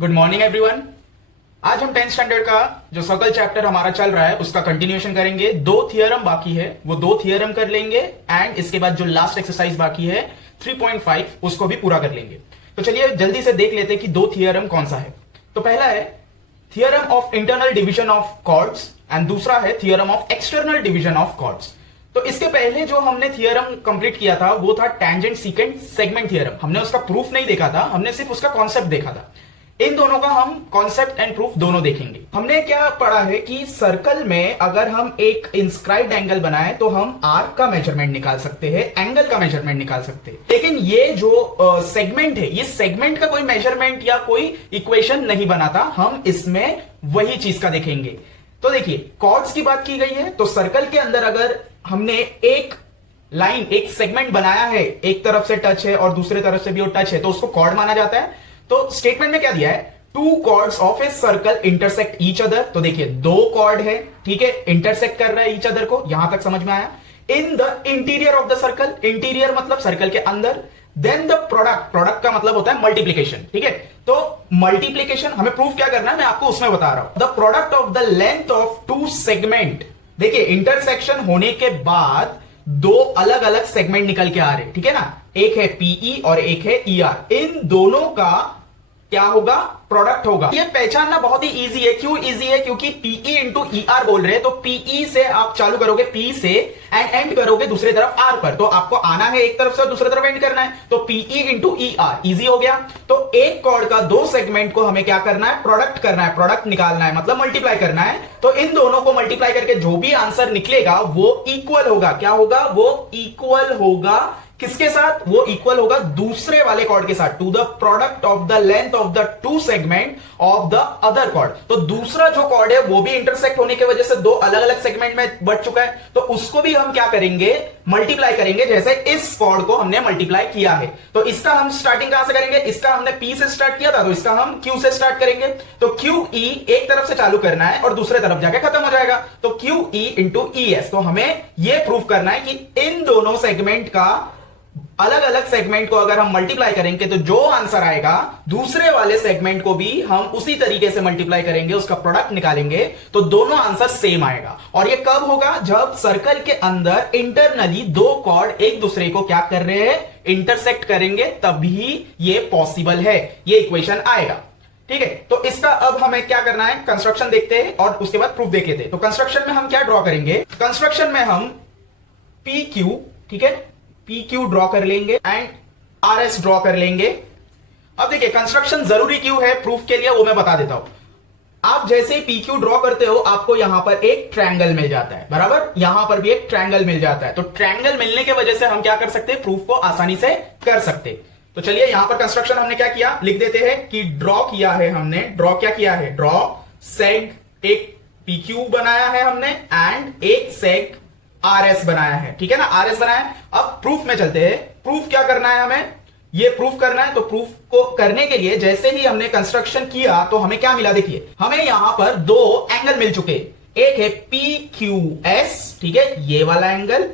Good morning everyone. आज हम 10th standard का जो सर्कल चैप्टर हमारा चल रहा है उसका कंटिन्यूएशन करेंगे। 2 थियरम बाकी है, वो 2 थियरम कर लेंगे एंड इसके बाद जो लास्ट एक्सरसाइज बाकी है 3.5 उसको भी पूरा कर लेंगे। तो चलिए जल्दी से देख लेते हैं कि 2 थियरम कौन सा है। तो पहला है theorem of internal division of chords and दूसरा है theorem of external division of chords. तो इसके पहले जो हमने थियरम कंप्लीट किया था वो था टेंजेंट सीकेंट सेगमेंट थियरम। हमने उसका प्रूफ नहीं देखा था, हमने सिर्फ उसका कॉन्सेप्ट देखा था। इन दोनों का हम कॉन्सेप्ट एंड प्रूफ दोनों देखेंगे। हमने क्या पढ़ा है कि सर्कल में अगर हम एक इंस्क्राइब्ड एंगल बनाए तो हम आर्क का मेजरमेंट निकाल सकते हैं, एंगल का मेजरमेंट निकाल सकते हैं। लेकिन ये जो सेगमेंट है, ये सेगमेंट का कोई मेजरमेंट या कोई इक्वेशन नहीं बनाता। हम इसमें वही चीज का देखेंगे। तो देखिए कॉर्ड्स की बात की गई है तो सर्कल के अंदर अगर हमने एक लाइन, एक सेगमेंट बनाया है, एक तरफ से टच है और दूसरे तरफ से भी वो टच है तो उसको कॉर्ड माना जाता है। तो स्टेटमेंट में क्या दिया है, 2 chords of a circle intersect each other. तो देखिए 2 कॉर्ड है, ठीक है, इंटरसेक्ट कर रहा है ईच अदर को, यहां तक समझ में आया। In the interior of the circle, interior मतलब सर्कल के अंदर। देन द प्रोडक्ट, प्रोडक्ट का मतलब होता है मल्टीप्लीकेशन, ठीक है। तो मल्टीप्लीकेशन हमें प्रूफ क्या करना है, मैं आपको उसमें बता रहा हूं। The product of the length of 2 segment. देखिए इंटरसेक्शन होने के बाद 2 अलग अलग सेगमेंट निकल के आ रहे, ठीक है ना। एक है पीई और एक है ईआर। इन दोनों का क्या होगा, प्रोडक्ट होगा। ये पहचानना बहुत ही इजी है। क्यों इजी है, क्योंकि पीई इंटू ईआर बोल रहे हैं। तो पीई से आप चालू करोगे पी से एंड एंड करोगे दूसरी तरफ आर पर। तो आपको आना है एक तरफ से और दूसरी तरफ एंड करना है। तो पीई इंटू ईआर इजी हो गया। तो एक कॉर्ड का 2 सेगमेंट को हमें क्या करना है, प्रोडक्ट करना है, प्रोडक्ट निकालना है, मतलब मल्टीप्लाई करना है। तो इन दोनों को मल्टीप्लाई करके जो भी आंसर निकलेगा वो इक्वल होगा। क्या होगा, वो इक्वल होगा किसके साथ, वो इक्वल होगा दूसरे वाले कॉर्ड के साथ, to the product of the length of the 2 segment of the other chord. तो दूसरा जो कॉर्ड है वो भी इंटरसेक्ट होने की वजह से 2 अलग अलग सेगमेंट में बढ़ चुका है। तो उसको भी हम क्या करेंगे, मल्टीप्लाई करेंगे, जैसे इस कॉर्ड को हमने मल्टीप्लाई किया है। तो इसका हम स्टार्टिंग कहां से करेंगे, इसका हमने पी से स्टार्ट किया था तो इसका हम क्यू से स्टार्ट करेंगे। तो क्यू ई एक तरफ से चालू करना है और दूसरे तरफ जाके खत्म हो जाएगा। तो Q E into E S. तो हमें यह प्रूव करना है कि इन दोनों सेगमेंट का, अलग अलग सेगमेंट को अगर हम मल्टीप्लाई करेंगे तो जो आंसर आएगा दूसरे वाले सेगमेंट को भी हम उसी तरीके से मल्टीप्लाई करेंगे, उसका प्रोडक्ट निकालेंगे तो दोनों आंसर सेम आएगा। और ये कब होगा, जब सर्कल के अंदर इंटरनली 2 कॉर्ड एक दूसरे को क्या कर रहे हैं, इंटरसेक्ट करेंगे, तभी ये पॉसिबल है, ये इक्वेशन आएगा, ठीक है। तो इसका अब हमें क्या करना है, कंस्ट्रक्शन देखते हैं और उसके बाद प्रूफ देख लेते हैं। तो कंस्ट्रक्शन में हम क्या ड्रॉ करेंगे, कंस्ट्रक्शन में हम पी क्यू, ठीक है, पी क्यू ड्रॉ कर लेंगे एंड आर एस ड्रॉ कर लेंगे। अब देखिए कंस्ट्रक्शन जरूरी क्यों है प्रूफ के लिए वो मैं बता देता हूं। आप जैसे ही पी क्यू ड्रॉ करते हो आपको यहां पर एक ट्रायंगल मिल जाता है, बराबर, यहां पर भी एक ट्रायंगल मिल जाता है। तो ट्रायंगल मिलने की वजह से हम क्या कर सकते हैं, प्रूफ को आसानी से कर सकते। तो चलिए यहां पर कंस्ट्रक्शन हमने क्या किया, लिख देते हैं कि ड्रॉ किया है हमने, ड्रॉ क्या किया है, ड्रॉ सेग, एक पी क्यू बनाया है हमने एंड एक सेग आर एस बनाया है, ठीक है ना, आर एस बनाया है। अब प्रूफ में चलते हैं। प्रूफ क्या करना है, हमें ये प्रूफ करना है। तो प्रूफ को करने के लिए जैसे ही हमने कंस्ट्रक्शन किया तो हमें क्या मिला, देखिए हमें यहां पर 2 एंगल मिल चुके। एक है पी क्यू एस, ठीक है, ये वाला एंगल,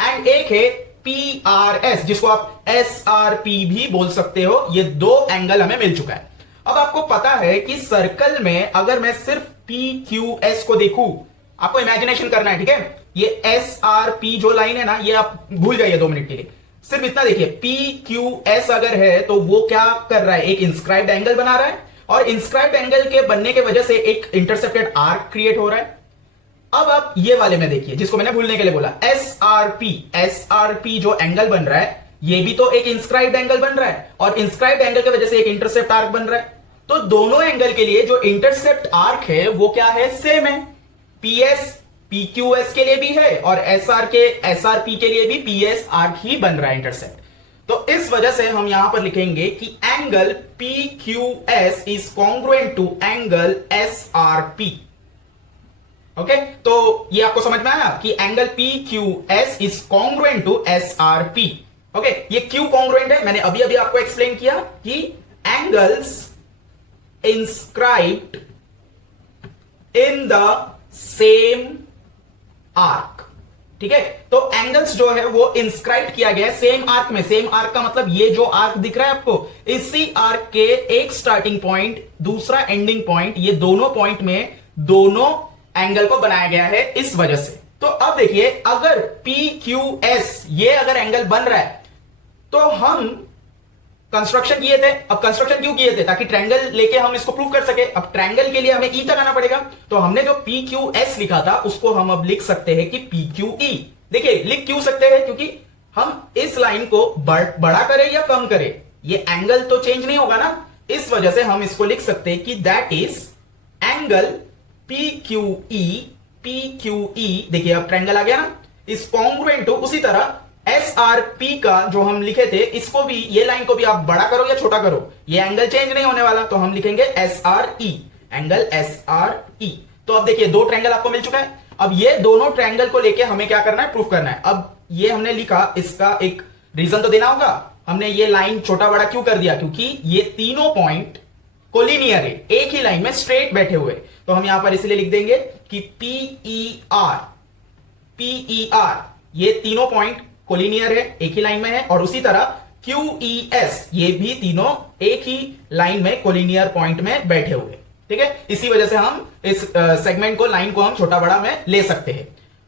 एंड एक है पी आर एस, जिसको आप एस आर पी भी बोल सकते हो। ये 2 एंगल हमें मिल चुका है। अब आपको पता है कि सर्कल में अगर मैं सिर्फ पी क्यू एस को देखूं, आपको इमेजिनेशन करना है, ठीक है। ये एस आर पी जो लाइन है ना, ये आप भूल जाइए 2 मिनट के लिए, सिर्फ इतना देखिए, पी क्यू एस अगर है तो वो क्या कर रहा है, एक इंस्क्राइब्ड एंगल बना रहा है और इंस्क्राइब्ड एंगल के बनने की वजह से एक इंटरसेप्टेड आर्क क्रिएट हो रहा है। अब आप ये वाले में देखिए जिसको मैंने भूलने के लिए बोला, एस आर पी जो एंगल बन रहा है ये भी तो एक इंस्क्राइब्ड एंगल बन रहा है और इंस्क्राइब्ड एंगल की वजह से एक इंटरसेप्ट आर्क बन रहा है। तो दोनों एंगल के लिए जो इंटरसेप्ट आर्क है वो क्या है, सेम है। पीएस पीक्यूएस के लिए भी है और एसआरपी के लिए भी पीएस आर्क ही बन रहा है, इंटरसेप्ट। तो इस वजह से हम यहां पर लिखेंगे कि angle PQS is congruent to angle SRP. Okay, तो ये आपको समझ में आया कि angle PQS is congruent to SRP. Okay, ये क्यों कॉन्ग्रुएंट है मैंने अभी अभी आपको एक्सप्लेन किया कि angles inscribed in the same arc, ठीक है। तो एंगल्स जो है वो इंस्क्राइब किया गया है सेम आर्क में। सेम आर्क का मतलब ये जो आर्क दिख रहा है आपको, इसी आर्क के एक स्टार्टिंग पॉइंट, दूसरा एंडिंग पॉइंट, ये दोनों पॉइंट में दोनों एंगल को बनाया गया है इस वजह से। तो अब देखिए, अगर PQS ये अगर एंगल बन रहा है तो हम कंस्ट्रक्शन किए थे। अब कंस्ट्रक्शन क्यों किए थे? ताकि ट्रायंगल लेके हम इसको प्रूव कर सके। अब ट्रायंगल के लिए हमें ई तक आना पड़ेगा, तो हमने जो PQS लिखा था उसको हम अब लिख सकते हैं कि PQE। देखिए, लिख क्यों सकते हैं? क्योंकि हम इस लाइन को बड़ा करें या कम करें, ये एंगल तो चेंज नहीं होगा ना। इस वजह से हम इसको लिख सकते हैं कि that is angle PQE। PQE देखिए, अब ट्रायंगल आ गया ना, इस कॉन्ग्रुएंट टू उसी तरह SRP का जो हम लिखे थे, इसको भी, ये लाइन को भी आप बड़ा करो या छोटा करो, ये एंगल चेंज नहीं होने वाला, तो हम लिखेंगे SRE, एंगल SRE। तो अब देखिए, दो ट्रायंगल आपको मिल चुका है। अब ये दोनों ट्रायंगल को लेके हमें क्या करना है? प्रूफ करना है। अब ये हमने लिखा, इसका एक रीजन तो देना होगा। हमने ये लाइन छोटा बड़ा क्यों कर दिया? क्योंकि ये तीनों पॉइंट कोलिनियर है, एक ही लाइन में स्ट्रेट बैठे हुए। तो हम यहां पर इसलिए लिख देंगे कि PER ये तीनों पॉइंट कोलिनियर है, एक ही लाइन में है। और उसी तरह QES ये भी तीनों एक ही लाइन में कोलिनियर पॉइंट में बैठे हुए। ठीक है, इसी वजह से हम इस सेगमेंट को, लाइन को हम छोटा बड़ा में ले सकते हैं।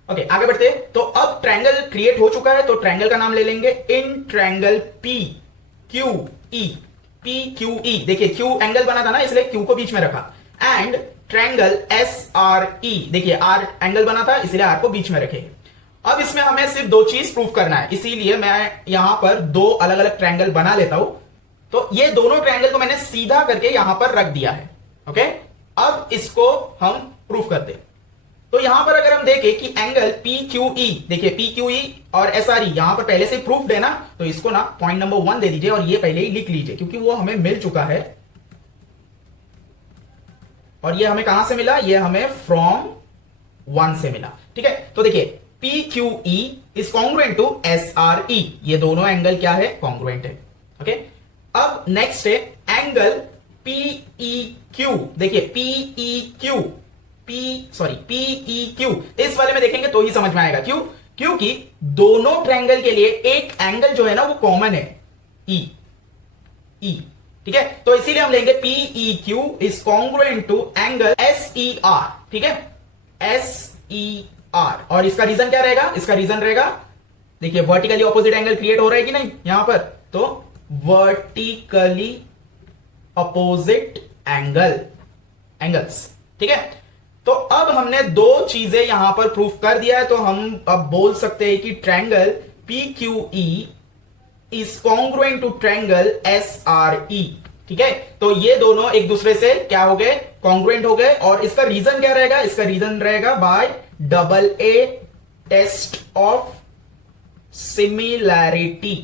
ओके, आगे बढ़ते हैं। तो अब ट्रायंगल क्रिएट हो चुका है, तो ट्रायंगल का नाम ले लेंगे इन ट्रायंगल PQE। PQE देखिए, Q एंगल बना था ना, इसलिए Q को बीच में रखा। एंड ट्रायंगल SRE देखिए, R एंगल बना था इसलिए R को बीच में रखे। अब इसमें हमें सिर्फ दो चीज प्रूफ करना है, इसीलिए मैं यहां पर दो अलग अलग ट्रायंगल बना लेता हूं। तो ये दोनों ट्रायंगल को मैंने सीधा करके यहां पर रख दिया है। ओके, अब इसको हम प्रूफ करते हैं। तो यहां पर अगर हम देखें कि एंगल PQE देखिए, PQE और SRE यहां पर पहले से प्रूफ है ना, तो इसको ना पॉइंट नंबर 1 दे दीजिए और ये पहले ही लिख लीजिए, क्योंकि वो हमें मिल चुका है। और ये हमें कहां से मिला? ये हमें फ्रॉम 1 से मिला। ठीक है, तो देखिए, PQE is congruent to SRE, ये दोनों एंगल क्या है? कॉन्ग्रुएंट है। ओके, अब नेक्स्ट है एंगल PEQ। देखिए, PEQ इस वाले में देखेंगे तो ही समझ में आएगा। क्यों? क्योंकि दोनों ट्रायंगल के लिए एक एंगल जो है ना वो कॉमन है, E। ठीक है, तो इसीलिए हम लेंगे PEQ is congruent to angle SER। ठीक है, SER। और इसका रीजन क्या रहेगा? इसका रीजन रहेगा, देखिए, वर्टिकली ऑपोजिट एंगल क्रिएट हो रहा है कि नहीं यहां पर, तो वर्टिकली ऑपोजिट एंगल्स। ठीक है, तो अब हमने दो चीजें यहां पर प्रूफ कर दिया है, तो हम अब बोल सकते हैं कि triangle PQE is congruent to triangle SRE। ठीक है, तो ये दोनों एक दूसरे से क्या हो गए? कॉन्ग्रुएंट हो गए। और इसका रीजन क्या रहेगा? इसका रीजन रहेगा by AA test of similarity.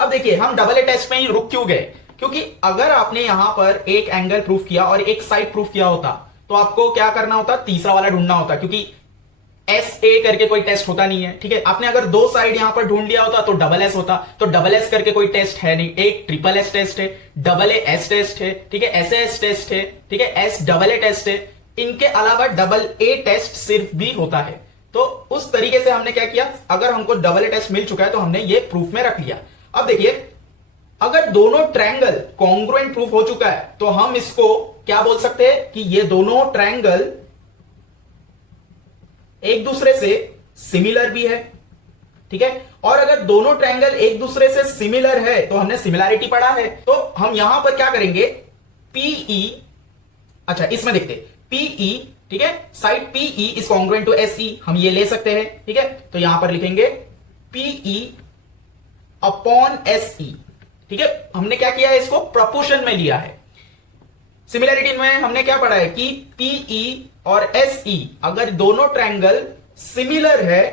अब देखिए, हम AA टेस्ट में ही रुक क्यों गए? क्योंकि अगर आपने यहां पर एक एंगल प्रूफ किया और एक साइड प्रूफ किया होता, तो आपको क्या करना होता? तीसरा वाला ढूंढना होता, क्योंकि SA करके कोई टेस्ट होता नहीं है। ठीक है, आपने अगर दो साइड यहां पर ढूंढ लिया होता तो SS होता, तो SS करके कोई टेस्ट है नहीं। एक SSS टेस्ट है, AAS टेस्ट है, ठीक है, SAS टेस्ट है, ठीक है, SAA टेस्ट है। इनके अलावा AA टेस्ट सिर्फ भी होता है। तो उस तरीके से हमने क्या किया, अगर हमको AA टेस्ट मिल चुका है तो हमने ये प्रूफ में रख लिया। अब देखिए, अगर दोनों ट्रायंगल कॉन्ग्रुएंट प्रूफ हो चुका है, तो हम इसको क्या बोल सकते हैं कि ये दोनों ट्रायंगल एक दूसरे से सिमिलर भी है। ठीक है, और अगर दोनों ट्रायंगल एक दूसरे से सिमिलर है, तो हमने सिमिलैरिटी पढ़ा है, तो हम यहां पर क्या करेंगे? PE, अच्छा इसमें देखते हैं, PE, ठीक है, side PE is congruent to SE, हम ये ले सकते हैं। ठीक है, तो यहां पर लिखेंगे PE अपॉन SE। ठीक है, हमने क्या किया है? इसको प्रोपोर्शन में लिया है। सिमिलैरिटी में हमने क्या पढ़ा है कि PE और SE अगर दोनों ट्रायंगल सिमिलर है,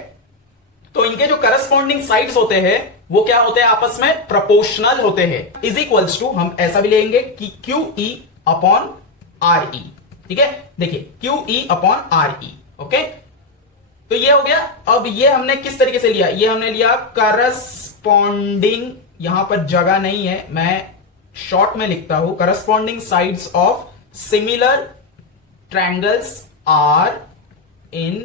तो इनके जो करस्पॉन्डिंग साइड्स होते हैं वो क्या होते हैं? आपस में प्रोपोर्शनल होते हैं। इज इक्वल्स टू, हम ऐसा भी लेंगे कि QE अपॉन RE। ठीक है, देखिए, QE अपॉन RE। ओके, तो ये हो गया। अब ये हमने किस तरीके से लिया? ये हमने लिया करस्पॉन्डिंग, यहां पर जगह नहीं है, मैं शॉर्ट में लिखता हूं, corresponding sides of similar triangles are in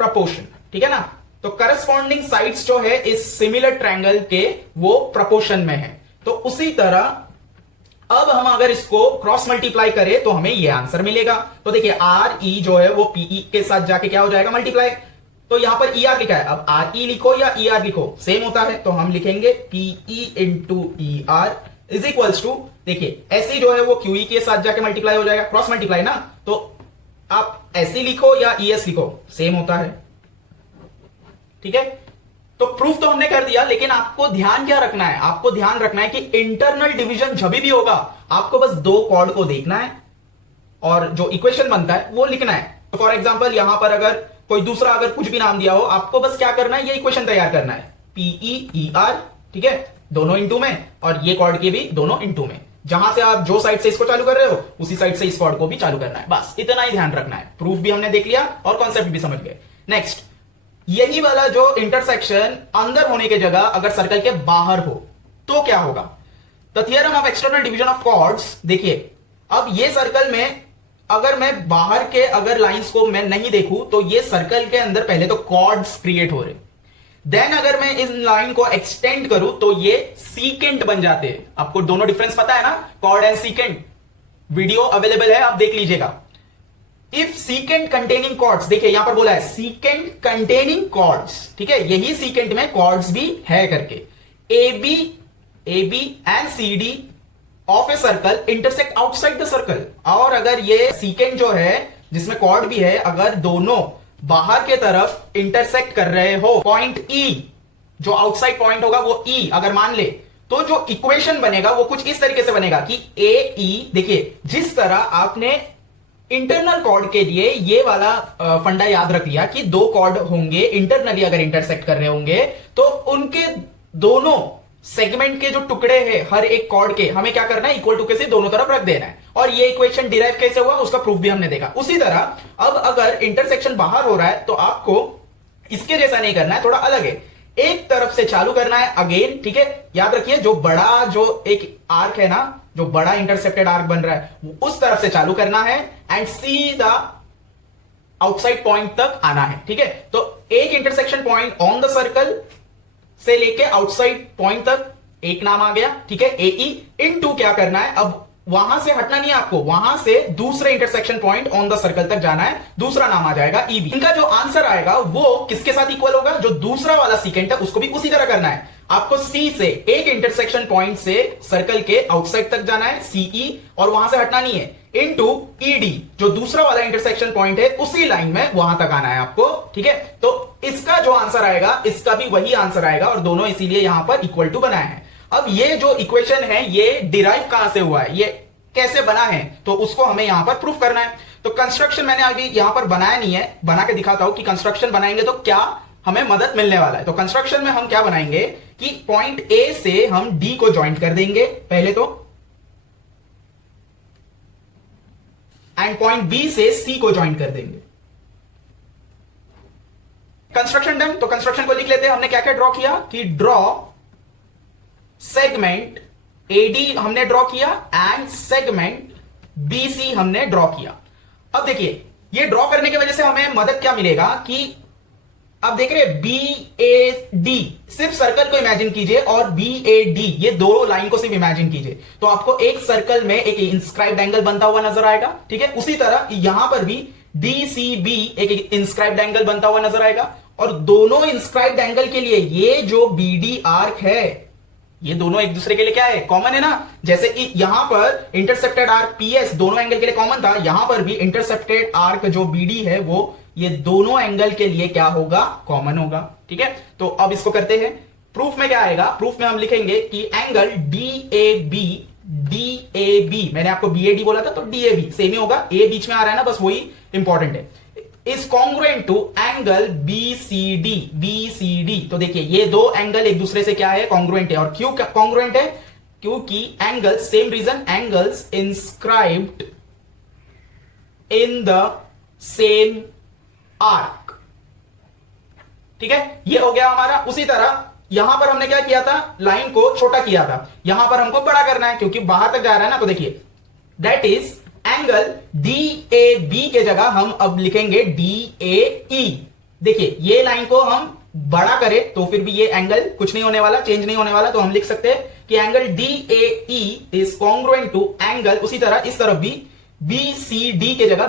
proportion, ठीक है ना। तो करस्पॉन्डिंग साइड्स जो है इस सिमिलर ट्रायंगल के वो प्रपोर्शन में है। तो उसी तरह अब हम अगर इसको क्रॉस मल्टीप्लाई करें तो हमें ये आंसर मिलेगा। तो देखिए आर ई जो है वो पीई के साथ जाके क्या हो जाएगा, मल्टीप्लाई। तो यहां पर ई आर लिखा है, अब आर ई लिखो या ई आर लिखो सेम होता है, तो हम लिखेंगे PE into E R is equals to, देखिए ऐसी जो है वो क्यूई के साथ जाके मल्टीप्लाई हो जाएगा, क्रॉस मल्टीप्लाई ना, तो आप ऐसी लिखो या ई एस लिखो सेम होता है, ठीक है। तो प्रूफ तो हमने कर दिया, लेकिन आपको ध्यान क्या रखना है, आपको ध्यान रखना है कि इंटरनल डिवीजन जब भी होगा आपको बस दो कॉर्ड को देखना है और जो इक्वेशन बनता है वो लिखना है। तो फॉर एग्जांपल यहां पर अगर कोई दूसरा अगर कुछ भी नाम दिया हो, आपको बस क्या करना है, ये इक्वेशन तैयार करना है, पीई ई आर, ठीक है, दोनों इंटू में, और ये कॉर्ड के भी दोनों इंटू में। जहां से आप जो साइड से इसको चालू कर रहे हो उसी साइड से इस कॉर्ड को भी चालू करना है, बस इतना ही ध्यान रखना है। प्रूफ भी हमने देख लिया और कॉन्सेप्ट भी समझ गए। नेक्स्ट, यही वाला जो इंटरसेक्शन अंदर होने की जगह अगर सर्कल के बाहर हो तो क्या होगा। The theorem of external division of chords, देखिए अब ये सर्कल में अगर मैं बाहर के अगर लाइंस को मैं नहीं देखूं तो ये सर्कल के अंदर पहले तो कॉर्ड्स क्रिएट हो रहे, देन अगर मैं इस लाइन को एक्सटेंड करूं तो ये सीकेंट बन जाते हैं। आपको दोनों डिफरेंस पता है ना, chord and secant, video available है, आप देख लीजिएगा। इफ सीकेंट कंटेनिंग कॉर्ड्स, देखिए यहां पर बोला है सीकेंट कंटेनिंग कॉर्ड्स, ठीक है, यही सीकेंट में कॉर्ड्स भी है करके। A B and C D of a circle intersect outside the circle, और अगर ये सीकेंट जो है जिसमें कॉर्ड भी है, अगर दोनों बाहर के तरफ इंटरसेक्ट कर रहे हो पॉइंट ई, जो आउटसाइड पॉइंट होगा वो ई अगर मान ले, तो जो इक्वेशन बनेगा वो कुछ इस तरीके से बनेगा कि ए ई, देखिए जिस तरह आपने इंटरनल कॉर्ड के लिए ये वाला फंडा याद रख लिया कि दो कॉर्ड होंगे इंटरनली अगर इंटरसेक्ट कर रहे होंगे तो उनके दोनों सेगमेंट के जो टुकड़े हैं हर एक कॉर्ड के हमें क्या करना है, इक्वल टू के से दोनों तरफ रख देना है। और ये इक्वेशन डिराइव कैसे हुआ उसका प्रूफ भी हमने देखा। उसी तरह अब अगर इंटरसेक्शन बाहर हो रहा है तो आपको इसके जैसा नहीं करना है, थोड़ा अलग है, एक तरफ से चालू करना है अगेन, ठीक है। याद रखिए जो बड़ा जो एक आर्क है ना, जो बड़ा इंटरसेप्टेड आर्क बन रहा है उस तरफ से चालू करना है एंड सीधा आउटसाइड पॉइंट तक आना है, ठीक है। तो एक intersection point on the circle से लेके आउटसाइड पॉइंट तक एक नाम आ गया, ठीक है, एई। इनटू क्या करना है, अब वहां से हटना नहीं है आपको, वहां से दूसरे intersection point on the circle तक जाना है, दूसरा नाम आ जाएगा ईबी। इनका जो आंसर आएगा वो किसके साथ इक्वल होगा, जो दूसरा वाला सीकेंट है उसको भी उसी तरह करना है। आपको सी से एक इंटरसेक्शन पॉइंट से सर्कल के आउटसाइड तक जाना है सीई, और वहां से हटना नहीं है, इनटू ईडी जो दूसरा वाला इंटरसेक्शन पॉइंट है उसी लाइन में वहां तक आना है आपको, ठीक है। तो इसका जो आंसर आएगा इसका भी वही आंसर आएगा, और दोनों इसीलिए यहां पर इक्वल टू बनाए हैं। अब ये जो इक्वेशन है ये डिराइव कहां से हुआ है, ये कैसे बना है, तो उसको हमें यहां पर प्रूफ करना है। तो कंस्ट्रक्शन मैंने अभी यहां पर बनाया नहीं है, बना के दिखाता हूं कि कंस्ट्रक्शन बनाएंगे तो क्या हमें मदद मिलने वाला है। तो कंस्ट्रक्शन में हम क्या बनाएंगे कि पॉइंट ए से हम डी को ज्वाइंट कर देंगे पहले तो, एंड पॉइंट बी से सी को ज्वाइंट कर देंगे। Construction done. तो कंस्ट्रक्शन को लिख लेते हैं। हमने क्या क्या ड्रॉ किया कि ड्रॉ सेगमेंट एडी हमने ड्रॉ किया एंड सेगमेंट बीसी हमने ड्रॉ किया। अब देखिए ये ड्रॉ करने की वजह से हमें मदद क्या मिलेगा कि अब देख रहे बी ए डी, सिर्फ सर्कल को इमेजिन कीजिए और बी ए डी ये दो लाइन को सिर्फ इमेजिन कीजिए, तो आपको एक सर्कल में एक इंस्क्राइब्ड एंगल बनता हुआ नजर आएगा, ठीक है। उसी तरह यहां पर भी डी सी बी एक इंस्क्राइब्ड एंगल बनता हुआ नजर आएगा, और दोनों इंस्क्राइब्ड एंगल के लिए ये जो बी डी आर्क है ये दोनों एक दूसरे के लिए क्या है, कॉमन है ना। जैसे यहां पर इंटरसेप्टेड आर्क पीएस दोनों एंगल के लिए कॉमन था, यहां पर भी इंटरसेप्टेड आर्क जो बीडी है वो ये दोनों एंगल के लिए क्या होगा, कॉमन होगा, ठीक है। तो अब इसको करते हैं। प्रूफ में क्या आएगा, प्रूफ में हम लिखेंगे कि एंगल डी ए बी, मैंने आपको बी ए डी बोला था तो डी ए बी सेम ही होगा, ए बीच में आ रहा है ना, बस वही इंपॉर्टेंट है, is congruent to angle BCD. तो देखिए ये दो एंगल एक दूसरे से क्या है, कॉन्ग्रुएंट है। और क्यों कॉन्ग्रुएंट है, क्योंकि angle, same reason, angles inscribed in the same arc, ठीक है, ये हो गया हमारा। उसी तरह यहां पर हमने क्या किया था, लाइन को छोटा किया था, यहां पर हमको बड़ा करना है क्योंकि बाहर तक जा रहा है ना। तो देखिए that is angle D A B के जगह हम अब लिखेंगे डी ए ई, देखिए ये लाइन को हम बड़ा करें तो फिर भी ये एंगल कुछ नहीं होने वाला, चेंज नहीं होने वाला, तो हम लिख सकते हैं कि angle DAE is congruent to angle, उसी तरह इस तरफ भी BCD के जगह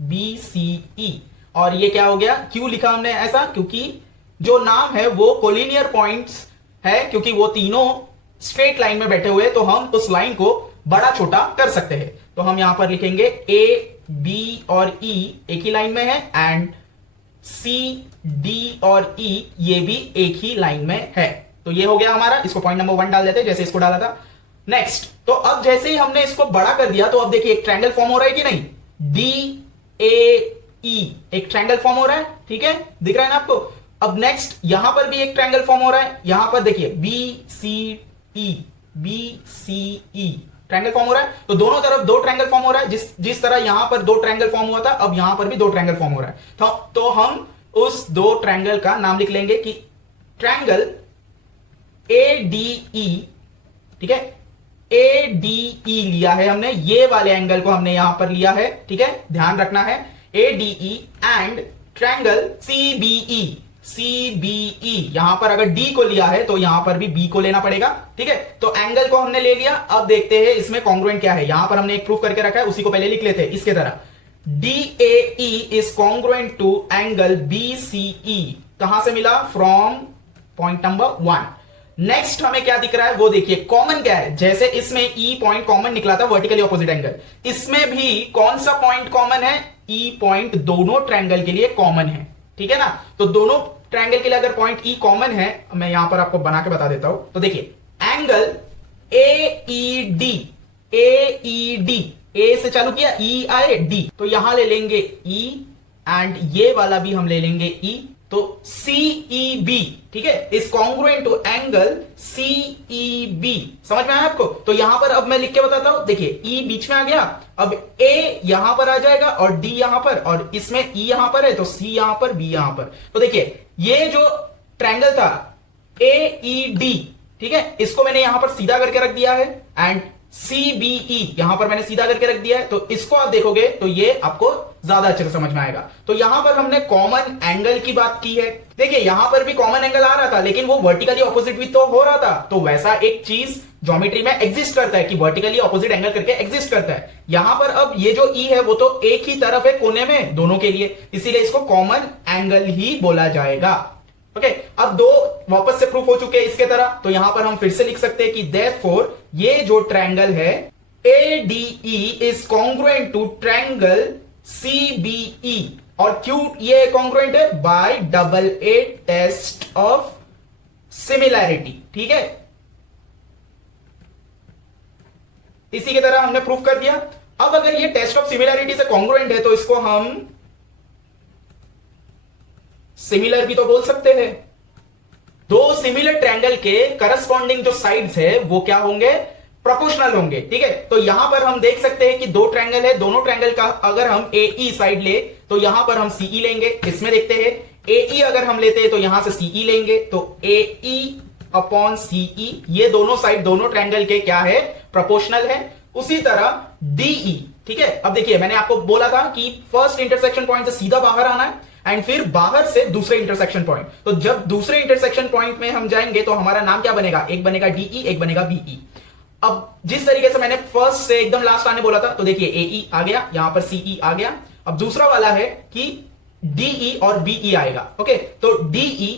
BCE, और ये क्या हो गया, क्यों लिखा हमने ऐसा, क्योंकि जो नाम है वो कोलिनियर पॉइंट्स है, क्योंकि वो तीनों स्ट्रेट लाइन में बैठे हुए, तो हम उस लाइन को बड़ा छोटा कर सकते हैं। तो हम यहां पर लिखेंगे A, B और E एक ही लाइन में है, एंड C, D और E ये भी एक ही लाइन में है। तो ये हो गया हमारा, इसको पॉइंट नंबर 1 डाल देते हैं जैसे इसको डाला था। नेक्स्ट, तो अब जैसे ही हमने इसको बड़ा कर दिया तो अब देखिए एक ट्रायंगल फॉर्म हो रहा है कि नहीं, DAE एक ट्रायंगल फॉर्म हो रहा है, ठीक है, दिख रहा है ना आपको। अब नेक्स्ट यहां पर भी एक ट्रायंगल फॉर्म हो रहा है, यहां पर देखिए BCE ट्रायंगल फॉर्म हो रहा है, तो दोनों तरफ दो ट्रायंगल फॉर्म हो रहा है, जिस तरह यहां पर दो ट्रायंगल फॉर्म हुआ था, अब यहां पर भी दो ट्रायंगल फॉर्म हो रहा है। तो हम उस दो ट्रायंगल का नाम लिख लेंगे कि ट्रायंगल ADE, ठीक है, ADE लिया है हमने, ये वाले एंगल को हमने यहां पर लिया है, ठीक है, ध्यान रखना है, ADE एंड ट्रायंगल CBE यहां पर अगर D को लिया है तो यहां पर भी B को लेना पड़ेगा, ठीक है। तो एंगल को हमने ले लिया, अब देखते हैं इसमें कॉन्ग्रुएंट क्या है। यहां पर हमने एक प्रूफ करके रखा है, उसी को पहले लिख लेते हैं इसके तरह, DAE is congruent to angle BCE, कहां से मिला, फ्रॉम पॉइंट नंबर 1। नेक्स्ट हमें क्या दिख रहा है वो देखिए, कॉमन क्या है, जैसे इसमें E पॉइंट कॉमन निकला था वर्टिकली ऑपोजिट एंगल, इसमें भी कौन सा पॉइंट कॉमन है, E पॉइंट दोनों ट्रायंगल के लिए कॉमन है, ठीक है ना। तो दोनों ट्रायंगल के लिए अगर पॉइंट E कॉमन है, मैं यहां पर आपको बना के बता देता हूं, तो देखिए एंगल AED A से चालू किया, E आए D, तो यहां ले लेंगे E, एंड ये वाला भी हम ले लेंगे E, तो CEB, ठीक है, is congruent to angle CEB, समझ में आया आपको। तो यहां पर अब मैं लिख के बताता हूं, देखिए E बीच में आ गया, अब A यहां पर आ जाएगा और D यहां पर, और इसमें E यहां पर है तो C यहां पर, B यहां पर। तो देखिए ये जो ट्रायंगल था AED, ठीक है, इसको मैंने यहां पर सीधा करके रख दिया है, एंड CBE यहां पर मैंने सीधा करके रख दिया है, तो इसको आप देखोगे तो ये आपको ज्यादा अच्छे से समझ में आएगा। तो यहां पर हमने कॉमन एंगल की बात की है, देखिए यहां पर भी कॉमन एंगल आ रहा था, लेकिन वो वर्टिकली ऑपोजिट भी तो हो रहा था, तो वैसा एक चीज ज्योमेट्री में एग्जिस्ट करता है कि वर्टिकली ऑपोजिट एंगल करके एग्जिस्ट करता है। यहां पर अब ये जो E है वो तो एक ही तरफ है कोने में दोनों के लिए, इसीलिए इसको कॉमन एंगल ही बोला जाएगा। ओके, अब दो वापस से प्रूफ हो चुके हैं इसके तरह, तो यहां पर हम फिर से लिख सकते हैं कि देयरफॉर ये जो ट्रायंगल है ADE is congruent to triangle CBE, और क्यों ये कॉन्ग्रुएंट है, by AA test of similarity, ठीक है, इसी की तरह हमने प्रूफ कर दिया। अब अगर ये टेस्ट ऑफ सिमिलैरिटी से कॉन्ग्रुएंट है तो इसको हम सिमिलर भी तो बोल सकते हैं। दो सिमिलर ट्रायंगल के करस्पॉन्डिंग जो साइड्स है वो क्या होंगे, प्रोपोर्शनल होंगे, ठीक है। तो यहां पर हम देख सकते हैं कि दो ट्रायंगल है, दोनों ट्रायंगल का अगर हम AE साइड ले तो यहां पर हम CE लेंगे, इसमें देखते हैं AE अगर हम लेते हैं तो यहां से CE लेंगे, तो AE अपॉन CE, ये दोनों साइड दोनों ट्रायंगल के क्या है, प्रोपोर्शनल है। उसी तरह DE, ठीक है, अब देखिए मैंने आपको बोला था कि फर्स्ट इंटरसेक्शन पॉइंट से सीधा बाहर आना है, एंड फिर बाहर से दूसरे इंटरसेक्शन पॉइंट, तो जब दूसरे इंटरसेक्शन पॉइंट में हम जाएंगे तो हमारा नाम क्या बनेगा, एक बनेगा DE, एक बनेगा BE। अब जिस तरीके से मैंने फर्स्ट से एकदम लास्ट आने बोला था, तो देखिए AE आ गया, यहां पर CE आ गया, अब दूसरा वाला है कि DE और BE आएगा, ओके, तो DE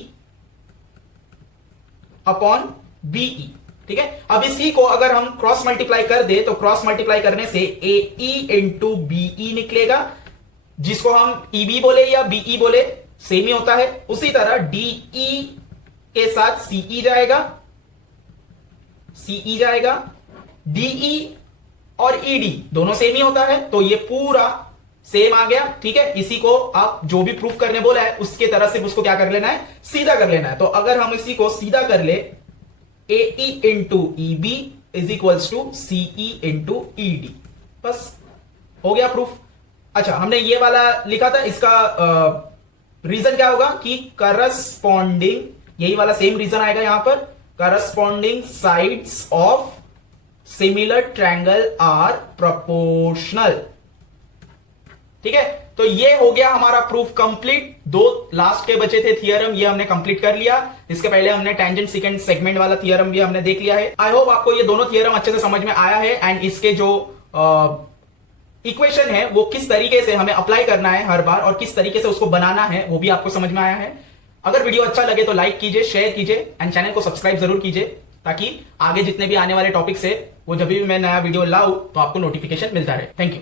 अपॉन BE, ठीक है। अब इसी को अगर हम क्रॉस मल्टीप्लाई कर दे तो क्रॉस मल्टीप्लाई करने से AE इंटू BE निकलेगा, जिसको हम EB बोले या BE बोले सेम ही होता है। उसी तरह DE के साथ CE जाएगा, CE जाएगा, DE और ED दोनों सेम ही होता है, तो ये पूरा सेम आ गया, ठीक है। इसी को आप जो भी प्रूफ करने बोला है उसके तरह से उसको क्या कर लेना है, सीधा कर लेना है। तो अगर हम इसी को सीधा कर ले, AE into EB is equals to CE into ED, बस हो गया प्रूफ। अच्छा, हमने ये वाला लिखा था, इसका रीजन क्या होगा कि करस्पॉन्डिंग, यही वाला सेम रीजन आएगा यहां पर, corresponding sides of similar triangle are proportional, ठीक है, तो ये हो गया हमारा प्रूफ कंप्लीट। दो लास्ट के बचे थे थियरम, ये हमने कंप्लीट कर लिया। इसके पहले हमने टेंजेंट सेकेंड सेगमेंट वाला थियरम भी हमने देख लिया है। आई होप आपको ये दोनों थियरम अच्छे से समझ में आया है एंड इसके जो इक्वेशन है वो किस तरीके से हमें अप्लाई करना है हर बार और किस तरीके से उसको बनाना है वो भी आपको समझ में आया है। अगर वीडियो अच्छा लगे तो लाइक कीजिए, शेयर कीजिए एंड चैनल को सब्सक्राइब जरूर कीजिए, ताकि आगे जितने भी आने वाले टॉपिक्स है वो जब भी मैं नया वीडियो लाऊं तो आपको नोटिफिकेशन मिलता रहे। Thank you.